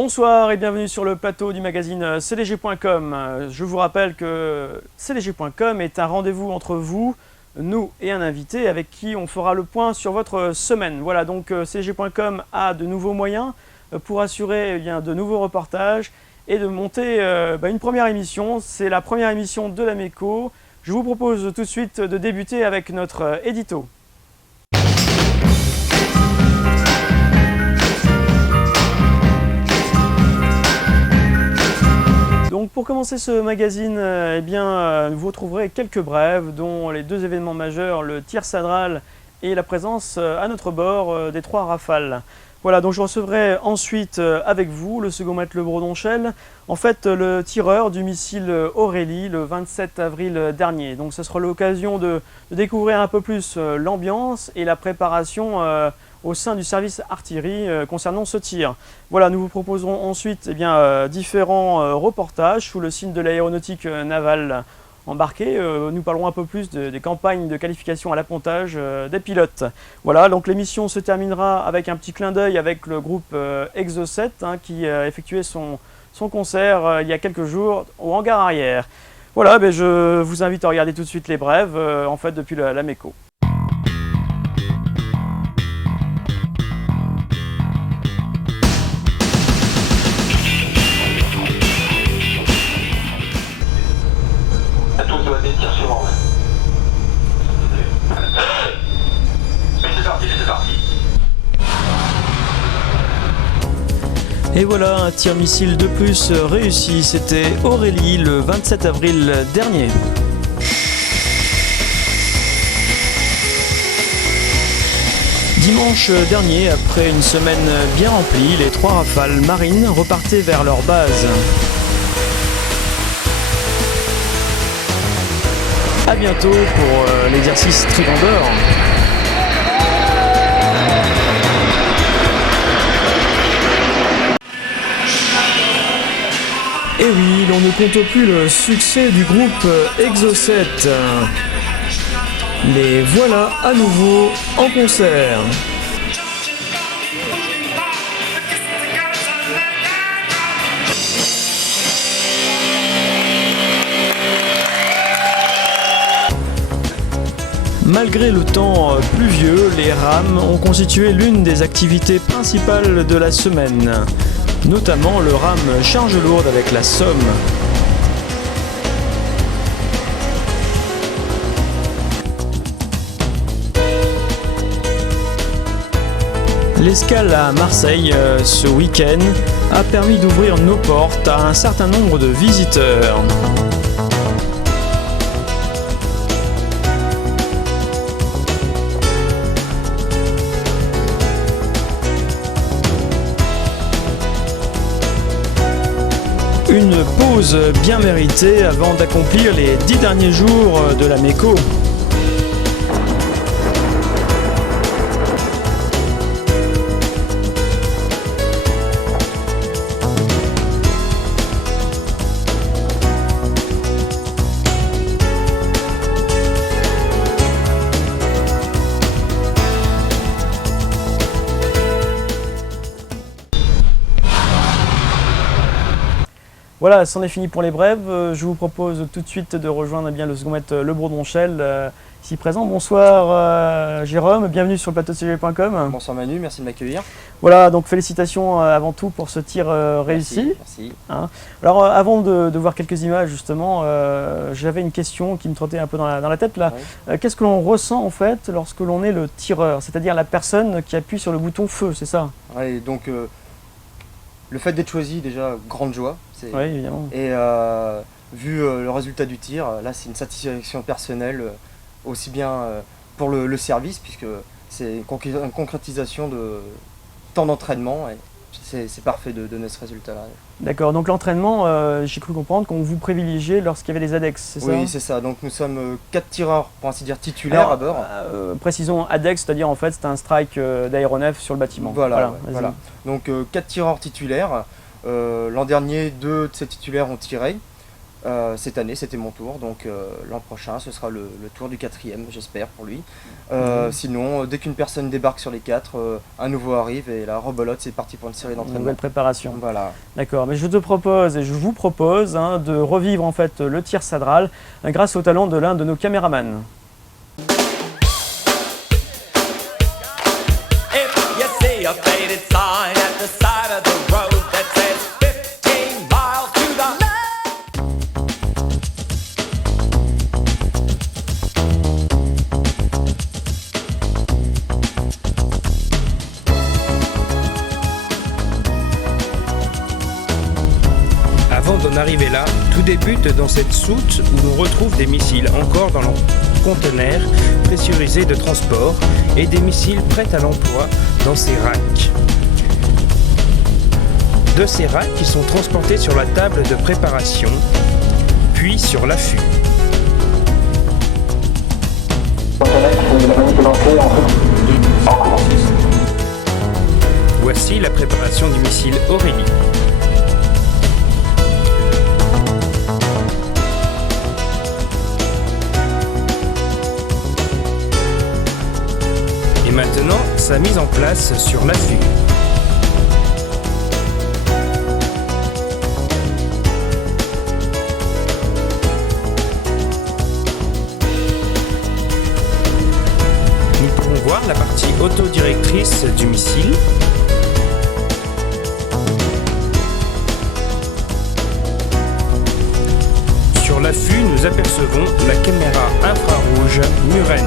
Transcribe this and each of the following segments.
Bonsoir et bienvenue sur le plateau du magazine cdg.com. Je vous rappelle que cdg.com est un rendez-vous entre vous, nous et un invité avec qui on fera le point sur votre semaine. Voilà, donc cdg.com a de nouveaux moyens pour assurer de nouveaux reportages et de monter une première émission. C'est la première émission de la MECO. Je vous propose tout de suite de débuter avec notre édito. Donc pour commencer ce magazine, vous retrouverez quelques brèves, dont les deux événements majeurs, le tir Sadral et la présence à notre bord des 3 Rafales. Voilà, donc je recevrai ensuite avec vous le second maître Le Brodonchel, en fait le tireur du missile Aurélie le 27 avril dernier. Donc ce sera l'occasion de découvrir un peu plus l'ambiance et la préparation au sein du service artillerie concernant ce tir. Voilà, nous vous proposerons ensuite différents reportages sous le signe de l'aéronautique navale embarquée. Nous parlerons un peu plus des campagnes de qualification à l'appontage des pilotes. Voilà, donc l'émission se terminera avec un petit clin d'œil avec le groupe Exo7 qui a effectué son concert il y a quelques jours au hangar arrière. Voilà, je vous invite à regarder tout de suite les brèves, depuis la MECO. Et voilà, un tir missile de plus réussi, c'était Aurélie le 27 avril dernier. Dimanche dernier, après une semaine bien remplie, les 3 Rafales marines repartaient vers leur base. A bientôt pour l'exercice Trivandeur. Et oui, l'on ne compte plus le succès du groupe Exo7. Les voilà à nouveau en concert. Malgré le temps pluvieux, les rames ont constitué l'une des activités principales de la semaine, notamment le ram charge lourde avec la Somme. L'escale à Marseille ce week-end a permis d'ouvrir nos portes à un certain nombre de visiteurs. Une pause bien méritée avant d'accomplir les 10 derniers jours de la MECO. Voilà, c'en est fini pour les brèves. Je vous propose tout de suite de rejoindre le second maître Le Brodonchel, ici présent. Bonsoir Jérôme, bienvenue sur le plateau de cdg.com. Bonsoir Manu, merci de m'accueillir. Voilà, donc félicitations avant tout pour ce tir réussi. Merci. Alors avant de voir quelques images justement, j'avais une question qui me trottait un peu dans la tête là. Oui. Qu'est-ce que l'on ressent en fait lorsque l'on est le tireur, c'est-à-dire la personne qui appuie sur le bouton feu, c'est ça? Oui, donc le fait d'être choisi, déjà, grande joie. Oui, évidemment. Et vu le résultat du tir, là c'est une satisfaction personnelle, aussi bien pour le service, puisque c'est une concrétisation de temps d'entraînement, et c'est parfait de donner ce résultat-là. D'accord, donc l'entraînement, j'ai cru comprendre qu'on vous privilégiait lorsqu'il y avait les ADEX, c'est ça? Oui, c'est ça, donc nous sommes 4 tireurs, pour ainsi dire, titulaires. Alors, à bord. Précisons ADEX, c'est-à-dire en fait c'est un strike d'aéronef sur le bâtiment. Voilà. Donc 4 tireurs titulaires. L'an dernier, 2 de ces titulaires ont tiré. Cette année, c'était mon tour, donc l'an prochain, ce sera le tour du 4e, j'espère, pour lui. Sinon, dès qu'une personne débarque sur les 4, un nouveau arrive et la rebolote, c'est parti pour une série Une d'entraînements. nouvelle préparation. Voilà. D'accord, mais je te propose et je vous propose de revivre en fait le tir sadral grâce au talent de l'un de nos caméramans. If you see a faded sign at the side of the road that says 15 miles to the Avant d'en arriver là, tout débute dans cette soute où l'on retrouve des missiles encore dans leur conteneur pressurisé de transport et des missiles prêts à l'emploi dans ces racks. De ces racks qui sont transportés sur la table de préparation, puis sur l'affût. Voici la préparation du missile Aurélie. Et maintenant, sa mise en place sur l'affût. Nous pouvons voir la partie autodirectrice du missile. Sur l'affût, nous apercevons la caméra infrarouge Muren.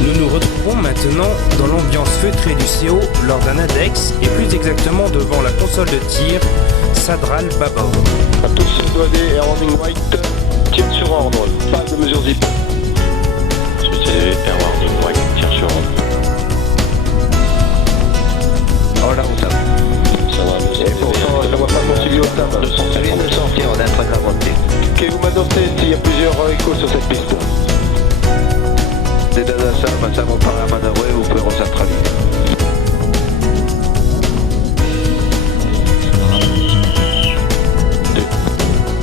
Nous nous retrouvons maintenant dans l'ambiance feutrée du CO lors d'un ADEX et plus exactement devant la console de tir Sadral Babor. À tous douaniers et Warning White, tire sur ordre, pas de mesure zip. C'est Air Warning White, tire sur ordre. Oh là, on tape. Ça va, nous Et pourtant, je ne vois pas poursuivi au table. Ça vient de sortir, on est en train de la monter. Que vous m'annoncez s'il y a plusieurs échos sur cette piste. Des Dadassa, ça va pas à manœuvrer, vous pouvez recentraliser.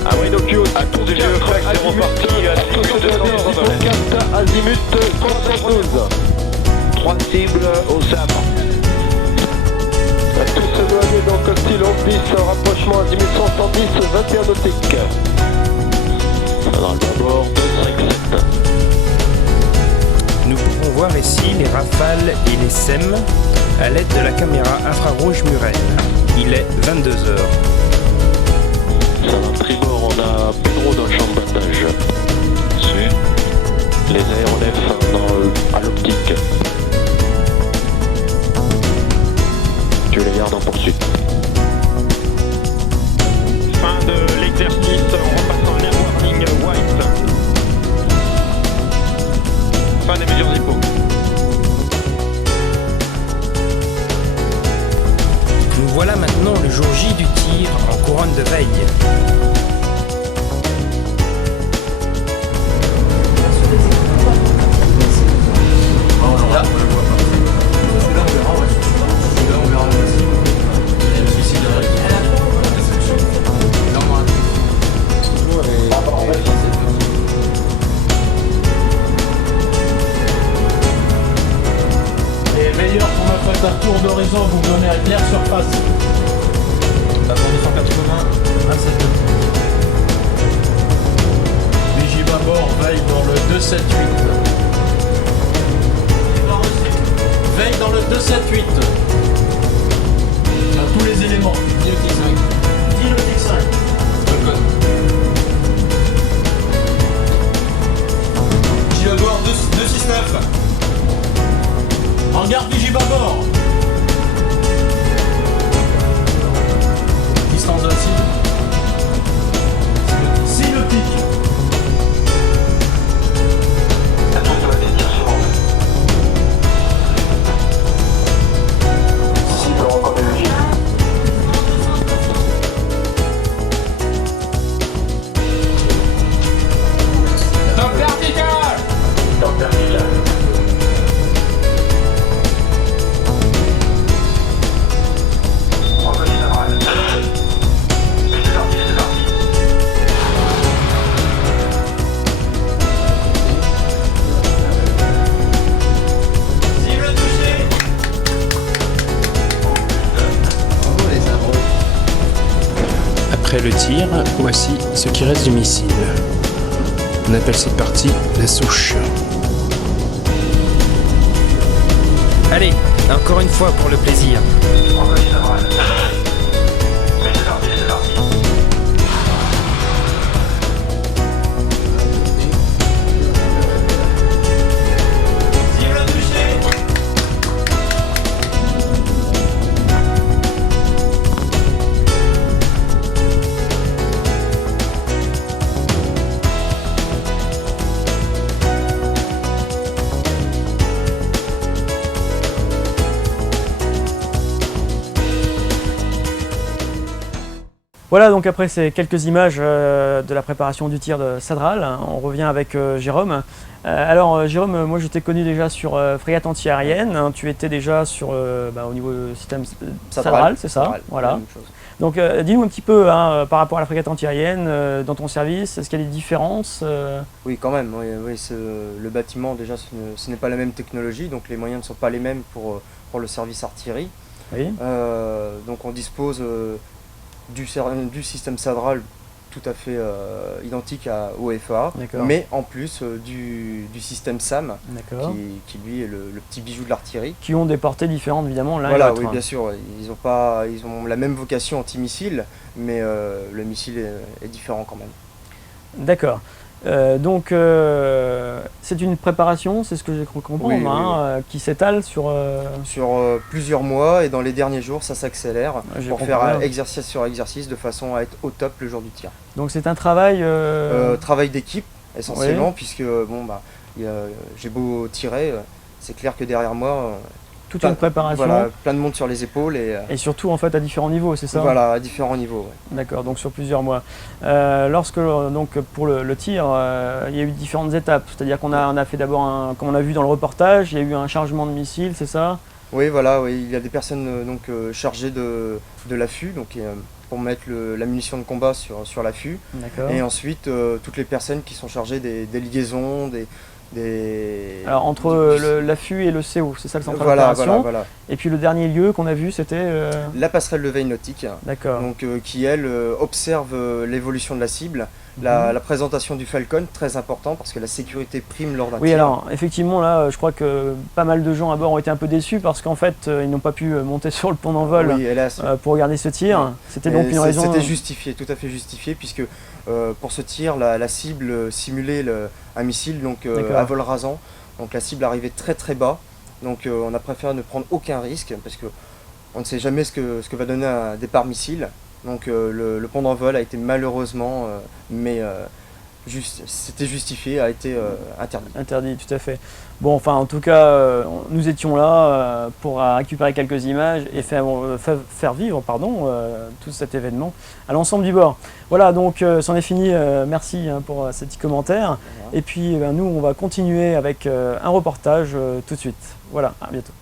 Ah oui, donc À tour du vieux, Craig, c'est reparti. Azimut 4, Azimut 312. 3 cibles au sabre. À tous douaniers, donc style 11-10, rapprochement Azimut 110, 21 nautiques. Alors, d'abord, 257. Nous pouvons voir ici les rafales et les SEM à l'aide de la caméra infrarouge Muren. Il est 22 h. Ça va, tribord, on a Pedro dans le champ de battage. Dessus. Les aéronefs à l'optique. Tu les gardes en poursuite. Fin de l'exercice, on repasse en Air Warning White. Fin des mesures d'hypo. Nous voilà maintenant le jour J du tir en couronne de veille. Les veilleurs, pour me faire un tour d'horizon, vous donnez à claire surface. D'abord 280, 27. Vigie bâbord, veille dans le 278. Veille dans le 278. Dans tous les éléments. Dilotic 5. Dilotic 5. Le code. Vigie bâbord 269. En garde vigie bâbord. Distance de la cible. Cible nautique. le tir, voici ce qui reste du missile. On appelle cette partie la souche. Allez, encore une fois pour le plaisir. Voilà, donc après ces quelques images de la préparation du tir de Sadral, on revient avec Jérôme. Alors Jérôme, moi je t'ai connu déjà sur frégate anti-aérienne, hein, tu étais déjà sur, au niveau système Sadral, c'est ça, Sadral, voilà. la même chose. Donc dis-nous un petit peu hein, par rapport à la frégate anti-aérienne, dans ton service, est-ce qu'il y a des différences Oui, quand même. Oui, le bâtiment, déjà, ce n'est pas la même technologie, donc les moyens ne sont pas les mêmes pour le service artillerie. Oui. Donc on dispose du système Sadral tout à fait identique au FA, D'accord. mais en plus du système SAM, D'accord. qui lui est le petit bijou de l'artillerie. Qui ont des portées différentes évidemment l'un et Voilà, l'autre. oui, bien sûr, ils ont la même vocation anti-missile, mais le missile est différent quand même. D'accord. Donc c'est une préparation, c'est ce que j'ai cru comprendre, Oui, hein, qui s'étale sur... Sur plusieurs mois, et dans les derniers jours, ça s'accélère J'ai pour compris. faire exercice sur exercice de façon à être au top le jour du tir. Donc c'est un travail... Travail d'équipe essentiellement, puisque j'ai beau tirer, c'est clair que derrière moi, toute une préparation. voilà, plein de monde sur les épaules Et surtout en fait à différents niveaux, c'est ça? Voilà, à différents niveaux. Ouais. D'accord, donc sur plusieurs mois. Donc pour le tir, il y a eu différentes étapes, c'est-à-dire qu'on a fait d'abord, comme on a vu dans le reportage, il y a eu un chargement de missiles, c'est ça? Oui, voilà, oui, il y a des personnes chargées de l'affût, donc pour mettre la munition de combat sur l'affût. D'accord. Et ensuite, toutes les personnes qui sont chargées des liaisons, Alors entre l'affût et le CO, c'est ça le centre d'opération. Voilà. Et puis le dernier lieu qu'on a vu, c'était... La passerelle de veille nautique, D'accord. donc, qui elle observe l'évolution de la cible, la présentation du Falcon, très important parce que la sécurité prime lors d'un tir. Oui, alors effectivement là, je crois que pas mal de gens à bord ont été un peu déçus parce qu'en fait, ils n'ont pas pu monter sur le pont d'envol Oui, hélas. pour regarder ce tir. Oui. C'était donc une raison... C'était justifié, tout à fait justifié, puisque pour ce tir, la cible simulait un missile donc, à vol rasant. Donc la cible arrivait très très bas. Donc on a préféré ne prendre aucun risque parce qu'on ne sait jamais ce que va donner un départ missile. Donc le pont d'envol a été malheureusement, c'était justifié, a été interdit. Interdit, tout à fait. Bon, enfin, en tout cas, nous étions là pour récupérer quelques images et faire vivre tout cet événement à l'ensemble du bord. Voilà, donc c'en est fini. Merci pour ces petits commentaires. Voilà. Et puis, nous, on va continuer avec un reportage tout de suite. Voilà, à bientôt.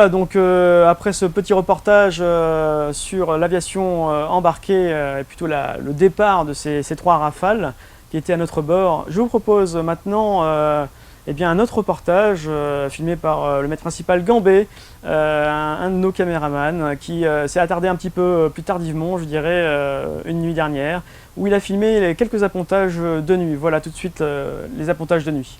Voilà, donc après ce petit reportage sur l'aviation embarquée et plutôt le départ de ces 3 Rafales qui étaient à notre bord, je vous propose maintenant eh bien, un autre reportage filmé par le maître principal Gambé, un de nos caméramans qui s'est attardé un petit peu plus tardivement, je dirais une nuit dernière, où il a filmé quelques appontages de nuit. Voilà tout de suite les appontages de nuit.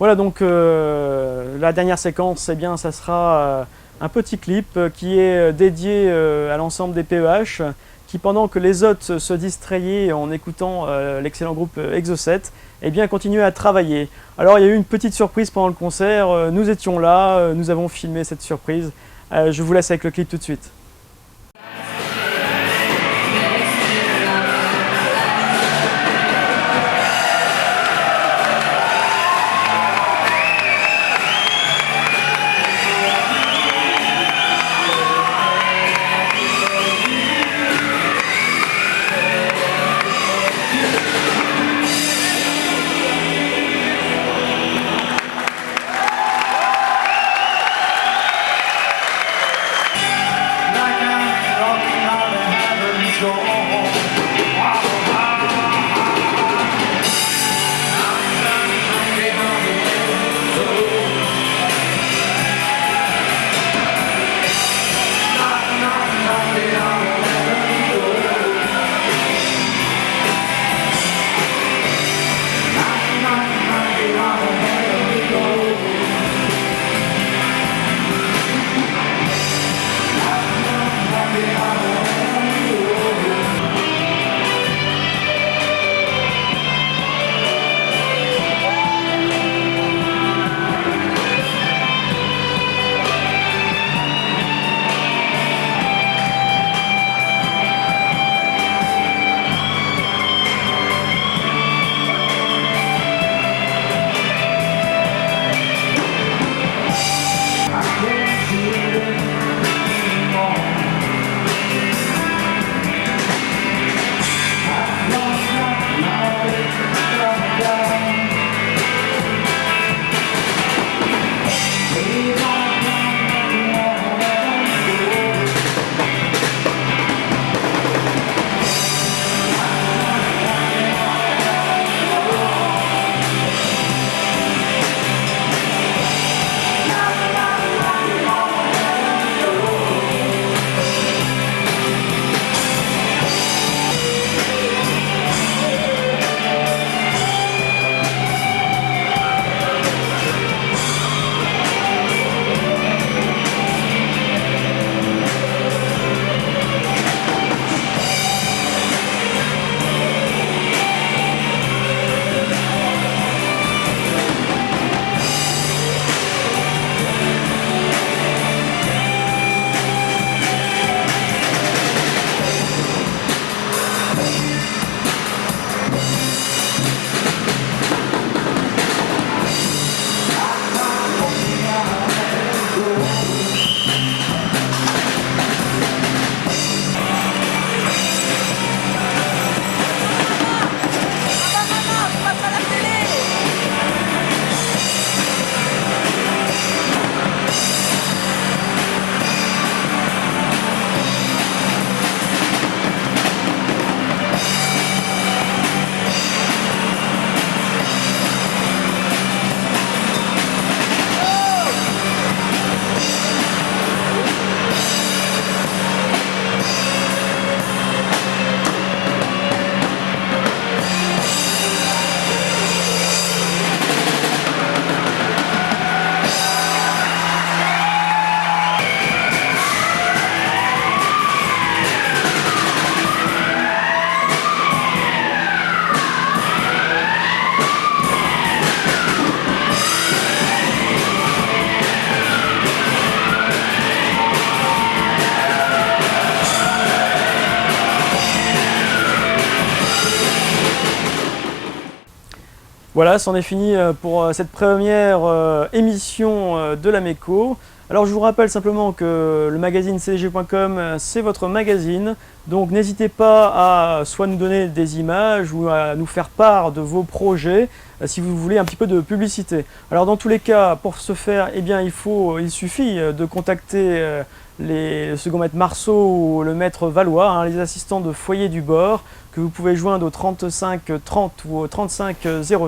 Voilà donc la dernière séquence, eh bien, ça sera un petit clip qui est dédié à l'ensemble des PEH, qui, pendant que les autres se distrayaient en écoutant l'excellent groupe Exocet, eh bien, continuait à travailler. Alors, il y a eu une petite surprise pendant le concert. Nous étions là, nous avons filmé cette surprise. Je vous laisse avec le clip tout de suite. Voilà, c'en est fini pour cette première émission de la MECO. Alors je vous rappelle simplement que le magazine cdg.com, c'est votre magazine, donc n'hésitez pas à soit nous donner des images ou à nous faire part de vos projets si vous voulez un petit peu de publicité. Alors dans tous les cas, pour ce faire, eh bien, il suffit de contacter le second maître Marceau ou le maître Valois, hein, les assistants de foyer du bord, que vous pouvez joindre au 35 30 ou au 35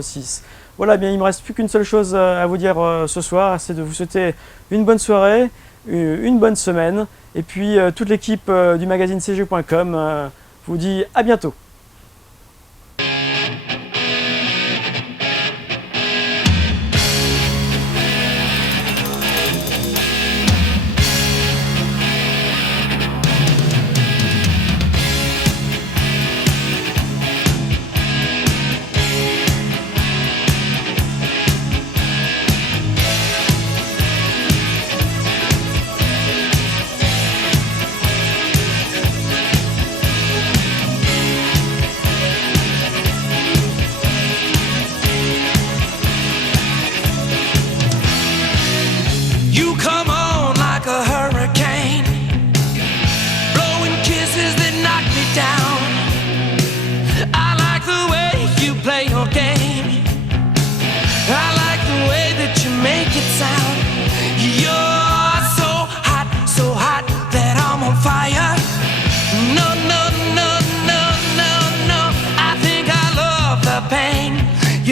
06. Voilà, bien, il ne me reste plus qu'une seule chose à vous dire ce soir, c'est de vous souhaiter une bonne soirée, une bonne semaine, et puis toute l'équipe du magazine cdg.com vous dit à bientôt.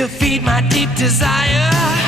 You feed my deep desire.